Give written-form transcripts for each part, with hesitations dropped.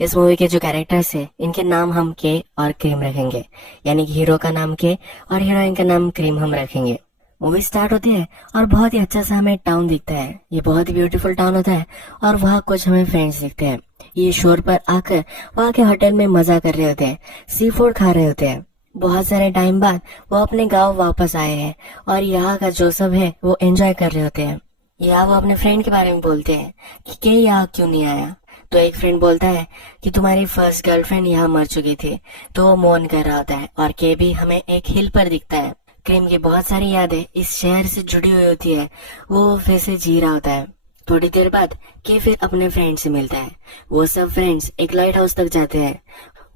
इस मूवी के जो कैरेक्टर्स है इनके नाम हम के और क्रीम रखेंगे, यानी कि हीरो का नाम के और हीरोइन का नाम क्रीम हम रखेंगे। मूवी स्टार्ट होती है और बहुत ही अच्छा सा हमें टाउन दिखता है। ये बहुत ही ब्यूटीफुल टाउन होता है और वहाँ कुछ हमें फ्रेंड्स दिखते हैं। ये शोर पर आकर वहाँ के होटल में मजा कर रहे होते हैं, सी फूड खा रहे होते हैं। बहुत सारे टाइम बाद वो अपने गांव वापस आए हैं और यहाँ का जो सब है वो एंजॉय कर रहे होते हैं। यहाँ वो अपने फ्रेंड के बारे में बोलते हैं कि के यहाँ क्यों नहीं आया। तो एक फ्रेंड बोलता है कि तुम्हारी फर्स्ट गर्लफ्रेंड यहाँ मर चुकी थी, तो वो मौन कर रहा होता है। और के भी हमें एक हिल पर दिखता है। क्रीम की बहुत सारी यादें इस शहर से जुड़ी हुई होती है, वो फिर से जी रहा होता है। थोड़ी देर बाद के फिर अपने फ्रेंड से मिलता है। वो सब फ्रेंड्स एक लाइट हाउस तक जाते हैं।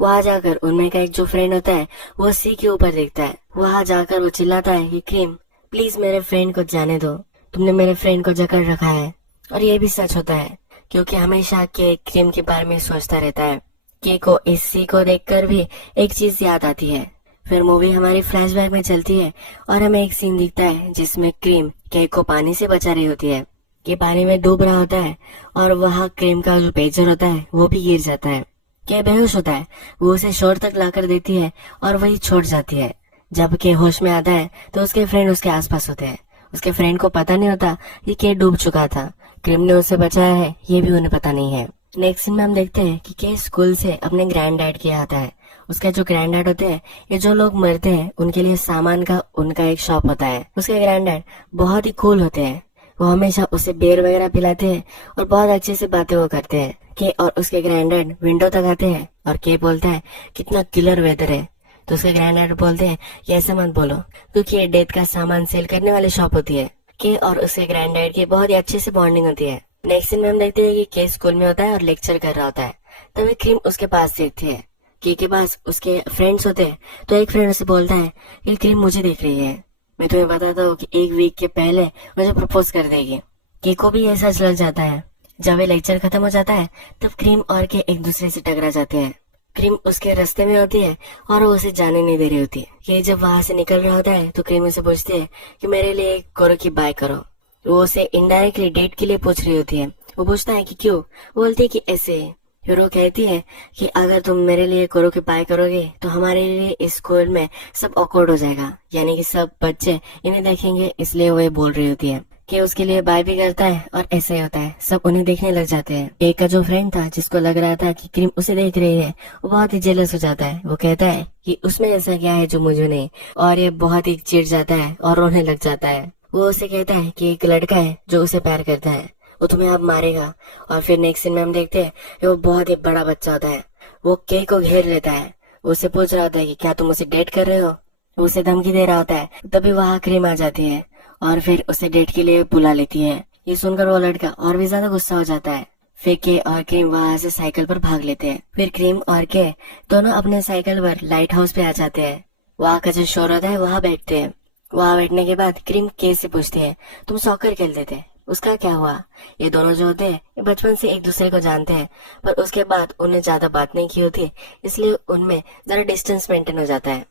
वहां जाकर उनमें का एक जो फ्रेंड होता है वो सी के ऊपर देखता है। वहां जाकर वो चिल्लाता है कि क्रीम प्लीज मेरे फ्रेंड को जाने दो, तुमने मेरे फ्रेंड को जकड़ रखा है। और ये भी सच होता है क्योंकि हमेशा के क्रीम के बारे में सोचता रहता है। के को इस सी को देखकर भी एक चीज याद आती है। फिर मूवी हमारी फ्लैशबैक में चलती है और हमें एक सीन दिखता है जिसमें क्रीम के को पानी से बचा रही होती है। के पानी में डूब रहा होता है और वहाँ क्रीम का जो पेजर होता है वो भी गिर जाता है। के बेहोश होता है, वो उसे शोर तक लाकर देती है और वही छोड़ जाती है। जब के होश में आता है तो उसके फ्रेंड उसके आसपास होते हैं। उसके फ्रेंड को पता नहीं होता कि के डूब चुका था। क्रीम ने उसे बचाया है ये भी उन्हें पता नहीं है। नेक्स्ट सीन में हम देखते हैं कि के स्कूल से अपने ग्रैंड डैड के आता है। उसका जो ग्रैंड डैड होते हैं, ये जो लोग मरते हैं उनके लिए सामान का उनका एक शॉप होता है। उसके ग्रैंड डैड बहुत ही कूल होते हैं। वो हमेशा उसे बियर वगैरह पिलाते हैं और बहुत अच्छे से बातें वो करते हैं। के और उसके ग्रैंड डैड विंडो तक आते हैं और के बोलता है कितना किलर वेदर है। तो उसके ग्रैंड डैड बोलते हैं ये ऐसा मत बोलो, क्योंकि ये डेथ का सामान सेल करने वाली शॉप होती है। के और उसके ग्रैंड डैड की बहुत ही अच्छे से बॉन्डिंग होती है। नेक्स्ट सीन में हम देखते हैं कि के स्कूल में होता है और लेक्चर कर रहा होता है। तभी क्रीम उसके पास देखती है। के पास उसके फ्रेंड्स होते हैं। तो एक फ्रेंड उसे बोलता है कि क्रीम मुझे देख रही है, मैं तुम्हें बताता हूँ कि एक वीक के पहले मुझे प्रपोज कर देगी। के को भी ये सच लग जाता है। जब ये लेक्चर खत्म हो जाता है तब क्रीम और के एक दूसरे से टकरा जाते हैं। क्रीम उसके रास्ते में होती है और वो उसे जाने नहीं दे रही होती है। के जब वहां से निकल रहा होता है तो क्रीम उसे पूछती है कि मेरे लिए करो कि बाय करो। वो उसे इनडायरेक्टली डेट के लिए पूछ रही होती है। वो पूछता है कि क्यों, वो बोलती है कि ऐसे। फिर वो कहती है कि अगर तुम मेरे लिए करो कि बाय करोगे तो हमारे लिए इस स्कूल में सब ऑकवर्ड हो जाएगा, यानी कि सब बच्चे इन्हें देखेंगे, इसलिए वो ये बोल रही होती है कि उसके लिए बाय भी करता है। और ऐसे ही होता है, सब उन्हें देखने लग जाते हैं। एक का जो फ्रेंड था जिसको लग रहा था कि क्रीम उसे देख रही है, वो बहुत ही जेलस हो जाता है। वो कहता है कि उसमें ऐसा क्या है जो मुझे नहीं, और ये बहुत ही चिढ़ जाता है और रोने लग जाता है। वो उसे कहता है कि एक लड़का है जो उसे प्यार करता है, वो तुम्हें अब मारेगा। और फिर नेक्स्ट सीन में हम देखते हैं कि वो बहुत ही बड़ा बच्चा होता है। वो के को घेर लेता है, उससे पूछ रहा होता है कि क्या तुम उसे डेट कर रहे हो। वो उसे धमकी दे रहा होता है। तभी वहाँ क्रीम आ जाती है और फिर उसे डेट के लिए बुला लेती है। ये सुनकर वो लड़का और भी ज्यादा गुस्सा हो जाता है। फिर के और क्रीम वहाँ से साइकिल पर भाग लेते हैं। फिर क्रीम और के दोनों अपने साइकिल पर लाइट हाउस पे आ जाते हैं। वहाँ का जो शोर होता है वहाँ बैठते हैं। वहाँ बैठने के बाद क्रीम के से पूछती है तुम सॉकर खेलते थे, उसका क्या हुआ। ये दोनों जो होते हैं ये बचपन से एक दूसरे को जानते हैं, पर उसके बाद उन्हें ज्यादा बात नहीं की होती, इसलिए उनमें जरा डिस्टेंस मेंटेन हो जाता है।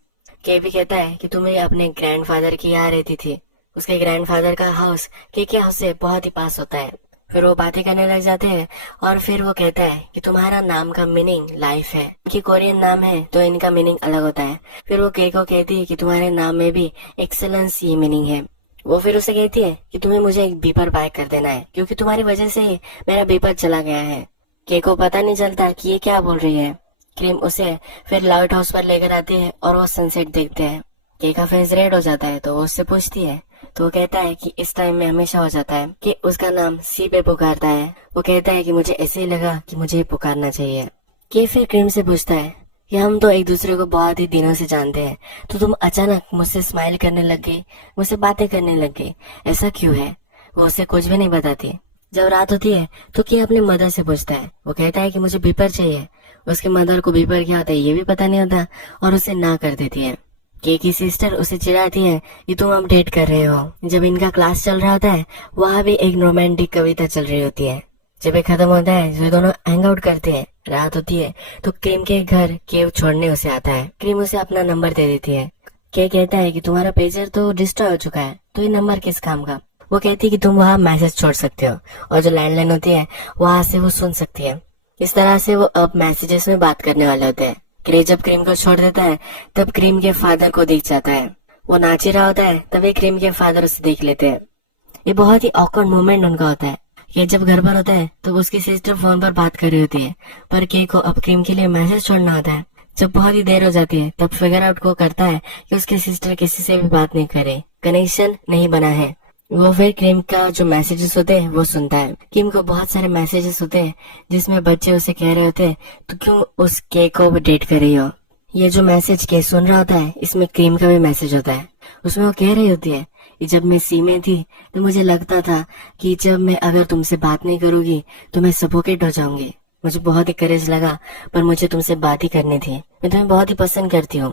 के भी कहता है कि तुम्हें अपने ग्रैंडफादर की यहाँ रहती थी। उसके ग्रैंडफादर का हाउस के हाउस से बहुत ही पास होता है। फिर वो बातें करने लग जाते हैं और फिर वो कहता है कि तुम्हारा नाम का मीनिंग लाइफ है, कि कोरियन नाम है तो इनका मीनिंग अलग होता है। फिर वो के को कहती है कि तुम्हारे नाम में भी एक्सेलेंस ये मीनिंग है। वो फिर उसे कहती है कि तुम्हें मुझे एक बीपर बाय कर देना है, क्योंकि तुम्हारी वजह से ही मेरा बीपर चला गया है। के को पता नहीं चलता कि ये क्या बोल रही है। क्रीम उसे फिर लाइट हाउस पर लेकर आती है और वो सनसेट देखते हैं। के का फेस रेड हो जाता है तो वो उससे पूछती है, तो वो कहता है कि इस टाइम में हमेशा हो जाता है कि उसका नाम सी पे पुकारता है। वो कहता है कि मुझे ऐसे ही लगा कि मुझे पुकारना चाहिए। के फिर क्रीम से पूछता है कि हम तो एक दूसरे को बहुत ही दिनों से जानते हैं, तो तुम अचानक मुझसे स्माइल करने लग गई, मुझसे बातें करने लग गई, ऐसा क्यों है। वो उसे कुछ भी नहीं बताती। जब रात होती है तो के अपने मदर से पूछता है। वो कहता है कि मुझे बीपर चाहिए। उसके मदर को बीपर क्या होता है ये भी पता नहीं होता और उसे ना कर देती है। के की सिस्टर उसे चिढ़ाती है कि तुम अब डेट कर रहे हो। जब इनका क्लास चल रहा होता है वहाँ भी एक रोमांटिक कविता चल रही होती है। जब ये खत्म होता है जो दोनों हैंग आउट करते हैं, रात होती है तो क्रीम के घर केव छोड़ने उसे आता है। क्रीम उसे अपना नंबर दे देती है। के कहता है कि तुम्हारा पेजर तो डिस्ट्रॉय हो चुका है, तो ये नंबर किस काम का। वो कहती है कि तुम वहाँ मैसेज छोड़ सकते हो और जो लैंडलाइन होती है वहाँ से वो सुन सकती है। इस तरह से वो अब मैसेजेस में बात करने वाले होते हैं। क्रे जब क्रीम को छोड़ देता है तब क्रीम के फादर को दिख जाता है। वो नाच ही रहा होता है तभी क्रीम के फादर उसे देख लेते हैं। ये बहुत ही ऑकवर्ड मोमेंट उनका होता है। ये जब घर पर होता है तो उसकी सिस्टर फोन पर बात कर रही होती है, पर के को अब क्रीम के लिए मैसेज छोड़ना होता है। जब बहुत ही देर हो जाती है तब फिगर आउट को करता है कि उसकी सिस्टर किसी से भी बात नहीं करे, कनेक्शन नहीं बना है। वो फिर क्रीम का जो मैसेजेस होते हैं वो सुनता है। क्रीम को बहुत सारे मैसेजेस होते हैं जिसमें बच्चे उसे कह रहे होते हैं तो क्यों उस के को डेट कर रही हो। ये जो मैसेज के सुन रहा होता है इसमें क्रीम का भी मैसेज होता है। उसमें वो कह रही होती है कि जब मैं सी में थी तो मुझे लगता था कि जब मैं अगर तुमसे बात नहीं करूंगी तो मैं सफोकेट हो जाऊंगी। मुझे बहुत ही करेज लगा, पर मुझे तुमसे बात ही करनी थी। मैं तुम्हें बहुत ही पसंद करती हूँ।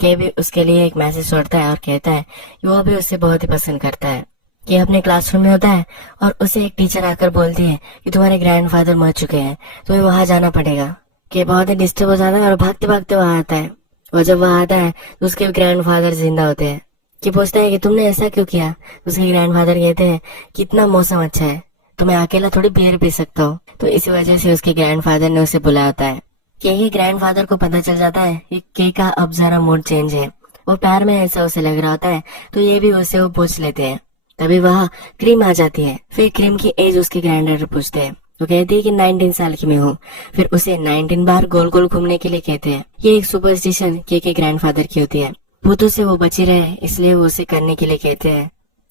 के भी उसके लिए एक मैसेज छोड़ता है और कहता है कि वो भी उसे बहुत ही पसंद करता है। के अपने क्लासरूम में होता है और उसे एक टीचर आकर बोलती है कि तुम्हारे ग्रैंडफादर मर चुके हैं, तुम्हें वहां जाना पड़ेगा। के बहुत ही डिस्टर्ब हो जाता है और भागते भागते वहां आता है। और जब वहां आता है तो उसके ग्रैंडफादर जिंदा होते हैं। कि पूछता है कि तुमने ऐसा क्यों किया। उसके ग्रैंडफादर कहते हैं कि इतना मौसम अच्छा है तो मैं अकेला थोड़ी बियर पी सकता हूँ। तो इसी वजह से उसके ग्रैंडफादर ने उसे बुलाया होता है। के ग्रैंडफादर को पता चल जाता है कि के का अब जरा मूड चेंज है, वो प्यार में ऐसा उसे लग रहा होता है, तो ये भी उसे वो पूछ लेते हैं। तभी वहाँ क्रीम आ जाती है। फिर क्रीम की एज उसके ग्रैंडफादर पूछते हैं तो कहती है कि 19 साल की मैं हूँ। फिर उसे 19 बार गोल गोल घूमने के लिए कहते हैं। ये एक सुपरस्टिशन के ग्रैंडफादर की होती है। भूतों से वो बची रहे इसलिए वो उसे करने के लिए कहते हैं।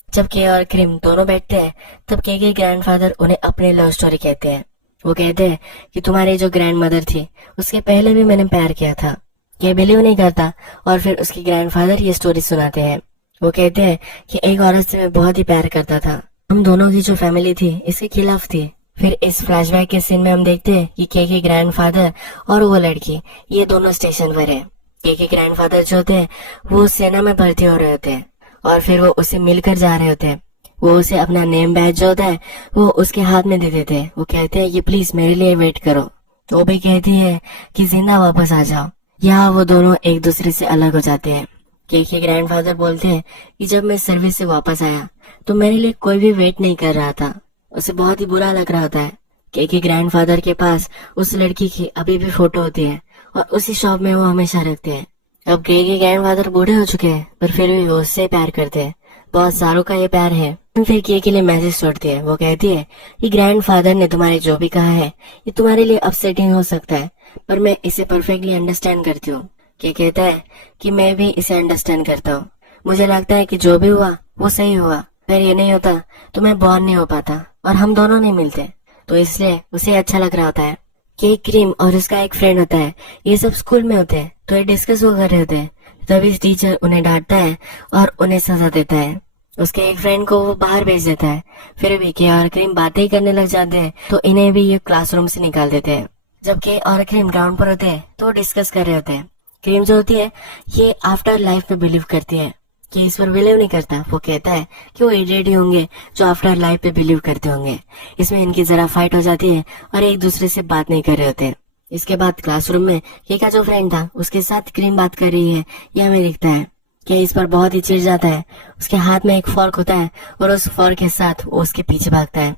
जब के और क्रीम दोनों बैठते हैं तब के ग्रैंडफादर उन्हें अपनी लव स्टोरी कहते हैं। वो कहते हैं कि तुम्हारी जो ग्रैंड मदर थी उसके पहले भी मैंने प्यार किया था। ये बिलीव नहीं करता और फिर उसके ग्रैंडफादर ये स्टोरी सुनाते हैं। वो कहते हैं कि एक औरत से मैं बहुत ही प्यार करता था, हम दोनों की जो फैमिली थी इसके खिलाफ थी। फिर इस फ्लैशबैक के सीन में हम देखते हैं कि के ग्रैंडफादर और वो लड़की ये दोनों स्टेशन पर है। के ग्रैंडफादर जो थे वो सेना में भर्ती हो रहे होते हैं और फिर वो उसे मिलकर जा रहे होते हैं। वो उसे अपना नेम बैज जो होता है वो उसके हाथ में दे देते हैं। वो कहते हैं कि प्लीज मेरे लिए वेट करो। तो वो भी कहती है कि जिंदा वापस आ जाओ। यहाँ वो दोनों एक दूसरे से अलग हो जाते हैं। के ग्रैंडफादर बोलते हैं कि जब मैं सर्विस से वापस आया तो मेरे लिए कोई भी वेट नहीं कर रहा था। उसे बहुत ही बुरा लग रहा होता है। के ग्रैंडफादर के पास उस लड़की की अभी भी फोटो होती है और उसी शॉप में वो हमेशा रखते हैं। अब के ग्रैंडफादर बूढ़े हो चुके हैं पर फिर भी वो उससे प्यार करते हैं। बहुत सालों का ये प्यार है। फिर के लिए मैसेज छोड़ती है। वो कहती है कि ग्रैंडफादर ने तुम्हारे जो भी कहा है ये तुम्हारे लिए अपसेटिंग हो सकता है, पर मैं इसे परफेक्टली अंडरस्टैंड करती हूँ। के कहता है कि मैं भी इसे अंडरस्टैंड करता हूँ। मुझे लगता है कि जो भी हुआ वो सही हुआ। अगर ये नहीं होता तो मैं बॉर्न नहीं हो पाता और हम दोनों नहीं मिलते, तो इसलिए उसे अच्छा लग रहा होता है। के क्रीम और उसका एक फ्रेंड होता है, ये सब स्कूल में होते हैं तो ये डिस्कस वो कर रहे होते हैं। तभी टीचर उन्हें डांटता है और उन्हें सजा देता है। उसके एक फ्रेंड को वो बाहर भेज देता है। फिर भी के और क्रीम बातें ही करने लग जाते हैं तो इन्हें भी ये क्लासरूम से निकाल देते हैं। जब के और क्रीम ग्राउंड पर होते हैं तो डिस्कस कर रहे होते हैं। क्रीम जो होती है ये आफ्टर लाइफ पे बिलीव करती है, कि इस पर बिलीव नहीं करता। वो कहता है कि वो इडियट ही होंगे जो आफ्टर लाइफ पे बिलीव करते होंगे। इसमें इनकी जरा फाइट हो जाती है और एक दूसरे से बात नहीं कर रहे होते। इसके बाद क्लासरूम में के का जो फ्रेंड था उसके साथ क्रीम बात कर रही है, ये हमें दिखता है। कि इस पर बहुत ही चिढ़ जाता है। उसके हाथ में एक फॉर्क होता है और उस फॉर्क के साथ वो उसके पीछे भागता है।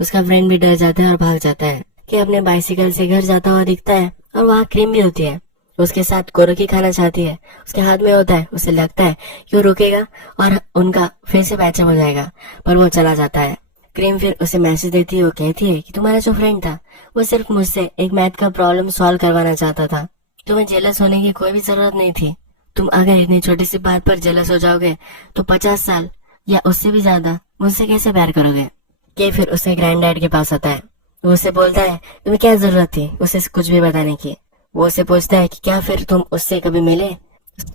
उसका फ्रेंड भी डर जाता है और भाग जाता है। कि अपने बाइसिकल से घर जाता हुआ दिखता है और वहाँ क्रीम भी होती है। उसके साथ कोरोकी खाना चाहती है। उसके हाथ में होता है, उसे लगता है कि वो रुकेगा और उनका फिर से पैचअप हो जाएगा, पर वो चला जाता है। क्रीम फिर उसे मैसेज देती है। वो कहती है कि तुम्हारा जो फ्रेंड था वो सिर्फ मुझसे एक मैथ का प्रॉब्लम सॉल्व करवाना चाहता था। तुम्हें जेलस होने की कोई भी जरूरत नहीं थी। तुम अगर इतनी छोटी सी बात पर जेलस हो जाओगे तो 50 साल या उससे भी ज्यादा मुझसे कैसे प्यार करोगे। के फिर उसके ग्रैंड डैड के पास आता है। वो उसे बोलता है तुम्हें क्या जरूरत थी उसे कुछ भी बताने की। वो उसे पूछता है कि क्या फिर तुम उससे कभी मिले।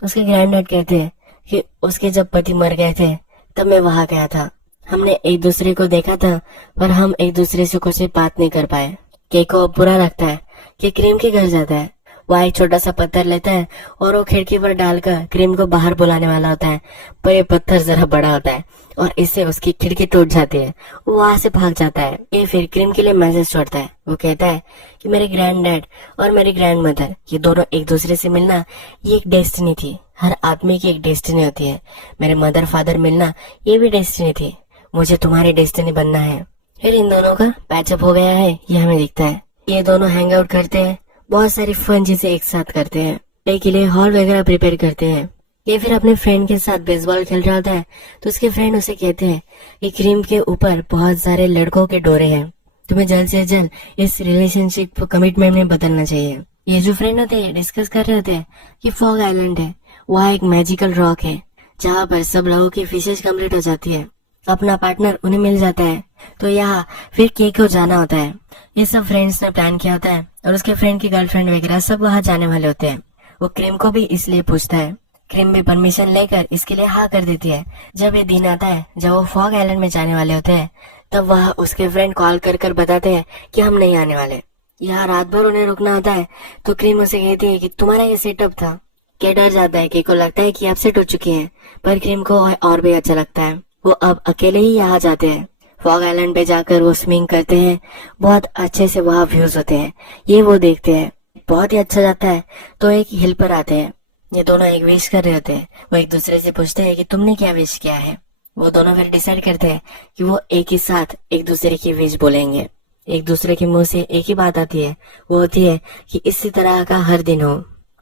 उसके ग्रैंड डैड कहते हैं कि उसके जब पति मर गए थे तब मैं वहां गया था। हमने एक दूसरे को देखा था पर हम एक दूसरे से कुछ बात नहीं कर पाए। के को बुरा लगता है कि क्रीम के घर जाता है। वह एक छोटा सा पत्थर लेता है और वो खिड़की पर डालकर क्रीम को बाहर बुलाने वाला होता है, पर ये पत्थर जरा बड़ा होता है और इससे उसकी खिड़की टूट जाती है। वो वहां से भाग जाता है। ये फिर क्रीम के लिए मैसेज छोड़ता है। वो कहता है कि मेरे ग्रैंड डैड और मेरी ग्रैंड मदर ये दोनों एक दूसरे से मिलना ये एक डेस्टिनी थी। हर आदमी की एक डेस्टिनी होती है। मेरे मदर फादर मिलना ये भी डेस्टिनी थी। मुझे तुम्हारी डेस्टिनी बनना है। फिर इन दोनों का पैचअप हो गया है, ये हमें दिखता है। ये दोनों हैंग आउट करते हैं, बहुत सारी फन चीजें एक साथ करते हैं, डे के लिए हॉल वगैरह प्रिपेयर करते हैं। ये फिर अपने फ्रेंड के साथ बेसबॉल खेल रहा होता है, तो उसके फ्रेंड उसे कहते हैं कि क्रीम के ऊपर बहुत सारे लड़कों के डोरे हैं, तुम्हें जल्द से जल्द इस रिलेशनशिप को कमिटमेंट में बदलना चाहिए। ये जो फ्रेंड होते हैं डिस्कस कर रहे होते हैं कि फॉग आइलैंड है, वहाँ एक मैजिकल रॉक है जहाँ पर सब लोगों की फिशेज कंप्लीट हो जाती है, अपना पार्टनर उन्हें मिल जाता है, तो यहाँ फिर के को जाना होता है। ये सब फ्रेंड्स ने प्लान किया होता है और उसके फ्रेंड की गर्लफ्रेंड वगैरह सब वहाँ जाने वाले होते हैं। वो क्रीम को भी इसलिए पूछता है, क्रीम भी परमिशन लेकर इसके लिए हाँ कर देती है। जब ये दिन आता है जब वो फॉग आइलैंड में जाने वाले होते हैं, तब वह उसके फ्रेंड कॉल कर कर बताते हैं कि हम नहीं आने वाले, यहाँ रात भर उन्हें रुकना होता है। तो क्रीम उसे कहती है कि तुम्हारा ये सेटअप था। के डर जाता है, के को लगता है कि अपसेट हो चुकी है, पर क्रीम को और भी अच्छा लगता है। वो अब अकेले ही यहाँ जाते हैं। फॉग आइलैंड पे जाकर वो स्विमिंग करते हैं, बहुत अच्छे से वहाँ व्यूज होते हैं, ये वो देखते हैं, बहुत ही अच्छा जाता है। तो एक हिल पर आते हैं, ये दोनों एक विश कर रहे होते हैं। वो एक दूसरे से पूछते हैं कि तुमने क्या विश किया है। वो दोनों फिर डिसाइड करते हैं कि वो एक ही साथ एक दूसरे की विश बोलेंगे। एक दूसरे के मुंह से एक ही बात आती है, वो होती है कि इसी तरह का हर दिन हो।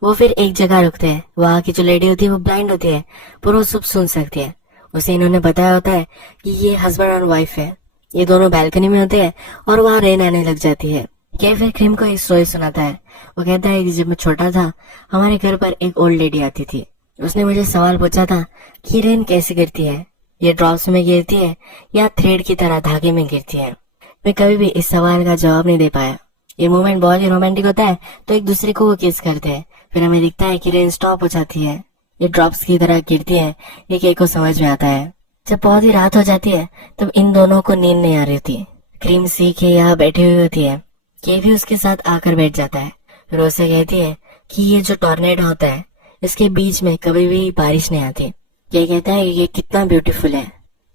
वो फिर एक जगह रुकते हैं, वहाँ की जो लेडी होती है वो ब्लाइंड होती है, पर वो सब सुन सकती है। उसे इन्होंने बताया होता है कि ये हस्बैंड और वाइफ है। ये दोनों बालकनी में होते हैं और वहाँ रेन आने लग जाती है। के फिर क्रीम को एक स्टोरी सुनाता है। वो कहता है कि जब मैं छोटा था हमारे घर पर एक ओल्ड लेडी आती थी। उसने मुझे सवाल पूछा था कि रेन कैसे गिरती है, ये ड्रॉप्स में गिरती है या थ्रेड की तरह धागे में गिरती है। मैं कभी भी इस सवाल का जवाब नहीं दे पाया। ये मोमेंट बहुत ही रोमांटिक होता है, तो एक दूसरे को वो किस करते हैं। फिर हमें दिखता है कि रेन स्टॉप हो जाती है, ये ड्रॉप्स की तरह गिरती है। ये के को समझ में आता है। जब बहुत ही रात हो जाती है तब इन दोनों को नींद नहीं आ रही होती। क्रीम सी के यहाँ बैठी हुई होती है, के भी उसके साथ आकर बैठ जाता है। फिर उसे कहती है कि ये जो टॉर्नेडो होता है इसके बीच में कभी भी बारिश नहीं आती। ये कहता है कि ये कितना ब्यूटीफुल है,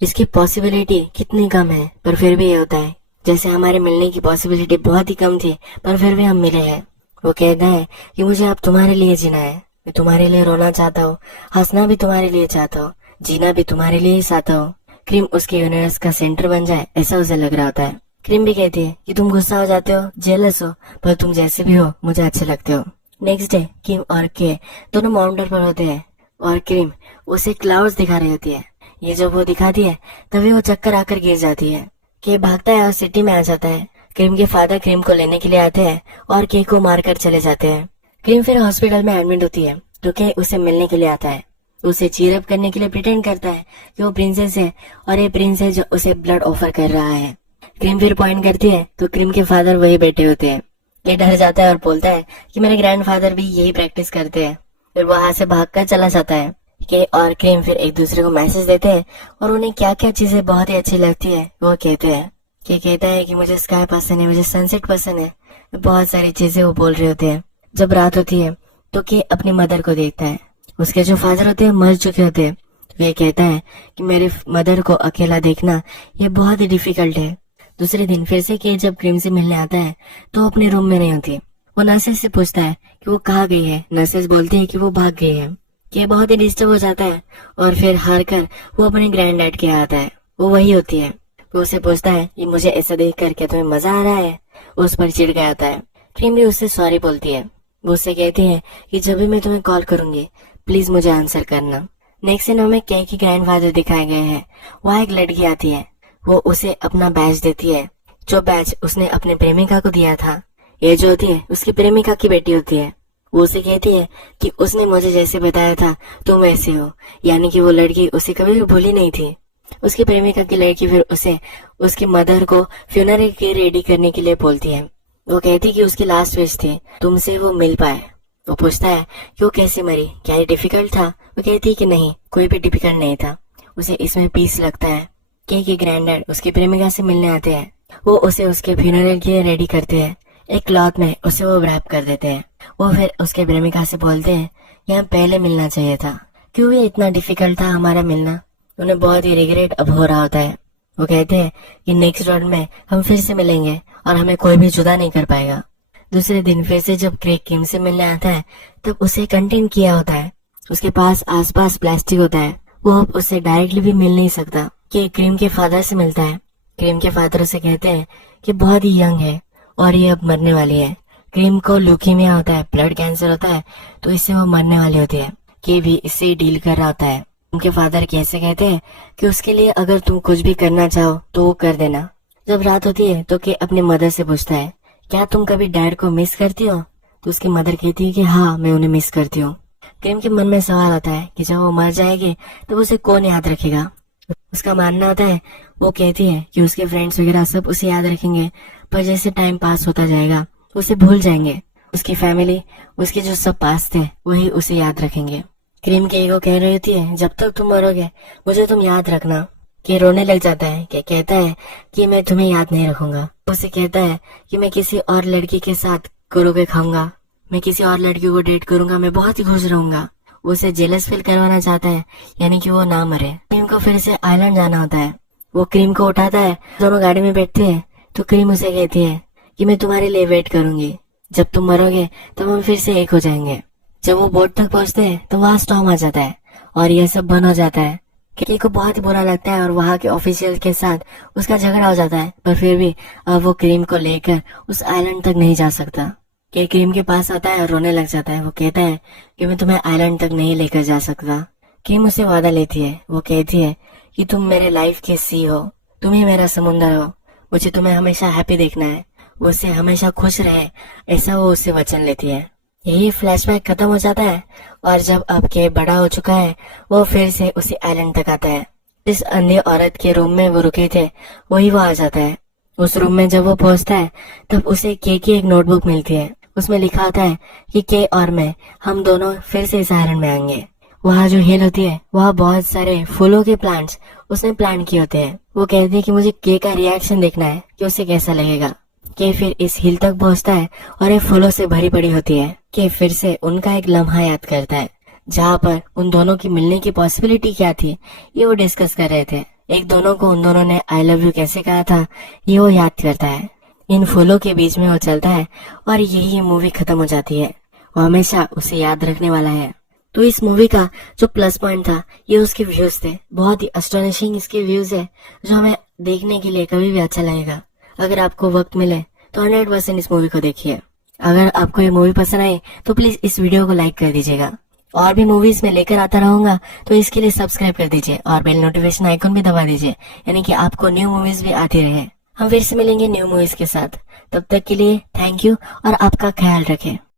इसकी पॉसिबिलिटी कितनी कम है, पर फिर भी ये होता है। जैसे हमारे मिलने की पॉसिबिलिटी बहुत ही कम थी, पर फिर भी हम मिले हैं। वो कहता है कि मुझे अब तुम्हारे लिए जीना है, मैं तुम्हारे लिए रोना चाहता हूँ, हंसना भी तुम्हारे लिए चाहता हूँ, जीना भी तुम्हारे लिए ही चाहता हूँ। क्रीम उसके यूनिवर्स का सेंटर बन जाए ऐसा उसे लग रहा होता है। क्रीम भी कहती है कि तुम गुस्सा हो जाते हो, जेलस हो, पर तुम जैसे भी हो मुझे अच्छे लगते हो। नेक्स्ट डे किम और के दोनों माउंटेन पर होते हैं और क्रीम उसे क्लाउड्स दिखा रही होती है। ये जब वो दिखाती है तभी वो चक्कर आकर गिर जाती है। के भागता है और सिटी में आ जाता है। क्रीम के फादर क्रीम को लेने के लिए आते हैं और के को मारकर चले जाते हैं। क्रीम फिर हॉस्पिटल में एडमिट होती है, तो के उसे मिलने के लिए आता है। उसे चीयर अप करने के लिए प्रिटेंड करता है कि वो प्रिंसेस है और ये प्रिंस है जो उसे ब्लड ऑफर कर रहा है। क्रीम फिर पॉइंट करती है तो क्रीम के फादर वही बैठे होते हैं। ये डर जाता है और बोलता है कि मेरे ग्रैंडफादर भी यही प्रैक्टिस करते हैं। फिर वहां से भागकर चला जाता है। के और क्रीम फिर एक दूसरे को मैसेज देते हैं और उन्हें क्या क्या चीजें बहुत ही अच्छी लगती है वो कहते हैं। के कहता है कि मुझे स्काई पसंद है, मुझे सनसेट पसंद है, बहुत सारी चीजें वो बोल रहे होते हैं। जब रात होती है तो के अपनी मदर को देखता है। उसके जो फादर होते हैं मर चुके होते हैं। वे कहता है कि मेरे मदर को अकेला देखना ये बहुत ही डिफिकल्ट है। दूसरे दिन फिर से के जब क्रीम से मिलने आता है तो अपने रूम में नहीं होती। वो नर्सेस से पूछता है कि वो कहाँ गई है। नर्सेस बोलती है कि वो भाग गई है। के बहुत ही डिस्टर्ब हो जाता है और फिर हार कर वो अपने ग्रैंड डैड के आता है। वो वही होती है। वो उससे पूछता है कि मुझे ऐसा देख कर क्या तुम्हें मजा आ रहा है। वो उस पर चिढ़ गया आता है। क्रीम भी उससे सॉरी बोलती है। वो उससे कहती है कि जब भी मैं तुम्हें कॉल करूंगी प्लीज मुझे आंसर करना। नेक्स्ट दिन हमें के की ग्रैंडफादर दिखाए गए हैं। वहाँ एक लड़की आती है, वो उसे अपना बैच देती है, जो बैच उसने अपने प्रेमिका को दिया था। ये जो होती है उसकी प्रेमिका की बेटी होती है। वो उसे कहती है कि उसने मुझे जैसे बताया था तुम वैसे हो, यानी कि वो लड़की उसे कभी भी भूली नहीं थी। उसकी प्रेमिका की लड़की फिर उसे उसकी मदर को फ्यूनरल के रेडी करने के लिए बोलती है। वो कहती कि उसकी लास्ट विश थी तुमसे वो मिल पाए। वो पूछता है कि वो कैसे मरी, क्या ये डिफिकल्ट था। वो कहती है कि नहीं, कोई भी डिफिकल्ट नहीं था, उसे इसमें पीस लगता है। के ग्रैंडडैड उसकी प्रेमिका से मिलने आते हैं। वो उसे उसके फ्यूनरल के लिए रेडी करते हैं। एक क्लॉथ में उसे वो रैप कर देते हैं। वो फिर उसके प्रेमिका से बोलते हैं यहाँ पहले मिलना चाहिए था, क्यों ये इतना डिफिकल्ट था हमारा मिलना। उन्हें बहुत ही रिग्रेट अब हो रहा होता है। वो कहते हैं कि नेक्स्ट राउंड में हम फिर से मिलेंगे और हमें कोई भी जुदा नहीं कर पाएगा। दूसरे दिन फिर से जब क्रेग किम से मिलने आता है तब उसे कंटेन किया होता है। उसके पास आसपास प्लास्टिक होता है। वो अब उससे डायरेक्टली भी मिल नहीं सकता। कि क्रीम के फादर से मिलता है। क्रीम के फादर उसे कहते हैं कि बहुत ही यंग है, और ये अब मरने वाली है। क्रीम को ल्यूकीमिया होता है, ब्लड कैंसर होता है, तो इससे वो मरने वाली होती है। के भी इससे डील कर रहा होता है। उनके फादर कैसे कहते हैं कि उसके लिए अगर तुम कुछ भी करना चाहो तो वो कर देना। जब रात होती है तो के अपने मदर से पूछता है, क्या तुम कभी डैड को मिस करती हो? तो उसकी मदर कहती है कि हाँ, मैं उन्हें मिस करती हूँ। क्रीम के मन में सवाल आता है कि जब वो मर जाएगी तो उसे कौन याद रखेगा। उसका मानना होता है, वो कहती है कि उसके फ्रेंड्स वगैरह सब उसे याद रखेंगे, पर जैसे टाइम पास होता जाएगा उसे भूल जाएंगे। उसकी फैमिली, उसके जो सब पास थे वही उसे याद रखेंगे। क्रीम के ईगो कह रही होती है, जब तक तुम मरोगे मुझे तुम याद रखना। के रोने लग जाता है, कि कहता है कि मैं तुम्हें याद नहीं रखूंगा। उसे कहता है कि मैं किसी और लड़की के साथ गोलोगे खाऊंगा, मैं किसी और लड़की को डेट करूंगा, मैं बहुत ही खुश रहूंगा। उसे जेलस फील करवाना चाहता है, यानी कि वो ना मरे। क्रीम को फिर से आइलैंड जाना होता है। वो क्रीम को उठाता है, दोनों गाड़ी में बैठते हैं। तो क्रीम उसे कहती है कि मैं तुम्हारे लिए वेट करूंगी, जब तुम मरोगे तब हम फिर से एक हो जाएंगे। जब वो बोट तक पहुंचते हैं तो वहाँ स्टॉर्म आ जाता है और यह सब बंद हो जाता है। के को बहुत ही बुरा लगता है और वहाँ के ऑफिशियल के साथ उसका झगड़ा हो जाता है, पर फिर भी अब वो क्रीम को लेकर उस आइलैंड तक नहीं जा सकता। के क्रीम के पास आता है और रोने लग जाता है। वो कहता है कि मैं तुम्हें आइलैंड तक नहीं लेकर जा सकता। क्रीम उसे वादा लेती है। वो कहती है कि तुम मेरे लाइफ के सी हो, तुम ही मेरा समुंदर हो, मुझे तुम्हें हमेशा हैप्पी देखना है, वो उससे हमेशा खुश रहे, ऐसा वो उससे वचन लेती है। यही फ्लैशबैक खत्म हो जाता है और जब अब के बड़ा हो चुका है वो फिर से उसी आइलैंड तक आता है। जिस अन्य औरत के रूम में वो रुके थे वही वो आ जाता है। उस रूम में जब वो पहुंचता है तब उसे के की एक नोटबुक मिलती है। उसमें लिखा होता है कि के और मैं, हम दोनों फिर से इस आइलैंड में आएंगे। वहाँ जो हिल होती है वहाँ बहुत सारे फूलों के प्लांट्स उसने प्लांट किए होते हैं। वो कहती है कि मुझे के का रिएक्शन देखना है कि उसे कैसा लगेगा। के फिर इस हिल तक पहुंचता है और ये फूलों से भरी पड़ी होती है। के फिर से उनका एक लम्हा याद करता है जहाँ पर उन दोनों की मिलने की पॉसिबिलिटी क्या थी, ये वो डिस्कस कर रहे थे। एक दोनों को उन दोनों ने आई लव यू कैसे कहा था ये वो याद करता है। इन फूलों के बीच में वो चलता है और यही मूवी खत्म हो जाती है। वो हमेशा उसे याद रखने वाला है। तो इस मूवी का जो प्लस पॉइंट था ये उसके व्यूज थे। बहुत ही अस्टोनिशिंग इसके व्यूज है जो हमें देखने के लिए कभी भी अच्छा लगेगा। अगर आपको वक्त मिले तो 100% इस मूवी को देखिए। अगर आपको ये मूवी पसंद आई तो प्लीज इस वीडियो को लाइक कर दीजिएगा। और भी मूवीज में लेकर आता रहूंगा तो इसके लिए सब्सक्राइब कर दीजिए और बेल नोटिफिकेशन आइकन भी दबा दीजिए, यानी कि आपको न्यू मूवीज भी आती रहे। हम फिर से मिलेंगे न्यू मूवीज के साथ। तब तक के लिए थैंक यू और आपका ख्याल रखें।